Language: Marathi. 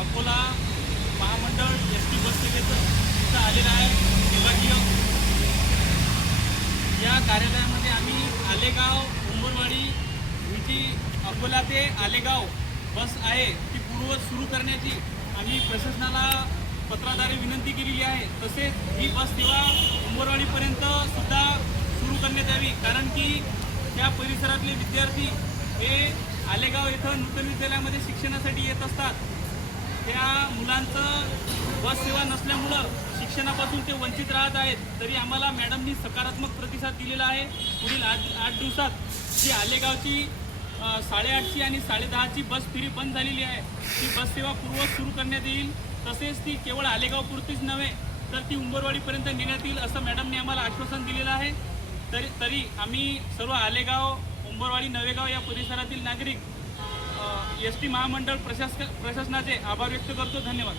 अकोला महामंडळ एस टी बस सेवेचं इथं आलेलं आहे विभागीय या कार्यालयामध्ये आम्ही आलेगाव उंबरवाडी ही जी अकोला ते आलेगाव बस आहे ती पूर्ववत सुरू करण्याची आम्ही प्रशासनाला पत्राद्वारे विनंती केलेली आहे। तसेच ही बस सेवा उंबरवाडीपर्यंत सुद्धा सुरू करण्यात यावी, कारण की त्या परिसरातले विद्यार्थी हे आलेगाव येथे नूतन विद्यालयामध्ये शिक्षणासाठी येत असतात। त्या मुलांचं बस सेवा नसल्यामुळं शिक्षणापासून ते वंचित राहत आहेत। तरी आम्हाला मॅडमनी सकारात्मक प्रतिसाद दिलेला आहे। पुढील 8 दिवसात जी आलेगावची 8:30ची आणि 10:30ची बस फेरी बंद झालेली आहे ती बस सेवा पूर्ववत सुरू करण्यात येईल। तसेच ती केवळ आलेगाव पुरतीच नव्हे तर ती उंबरवाडीपर्यंत नेण्यात येईल असं मॅडमने आम्हाला आश्वासन दिलेलं आहे। तरी आम्ही सर्व आलेगाव उंबरवाडी नवेगाव या परिसरातील नागरिक एस टी महामंडळ प्रशासनाचे आभार व्यक्त करतो। धन्यवाद।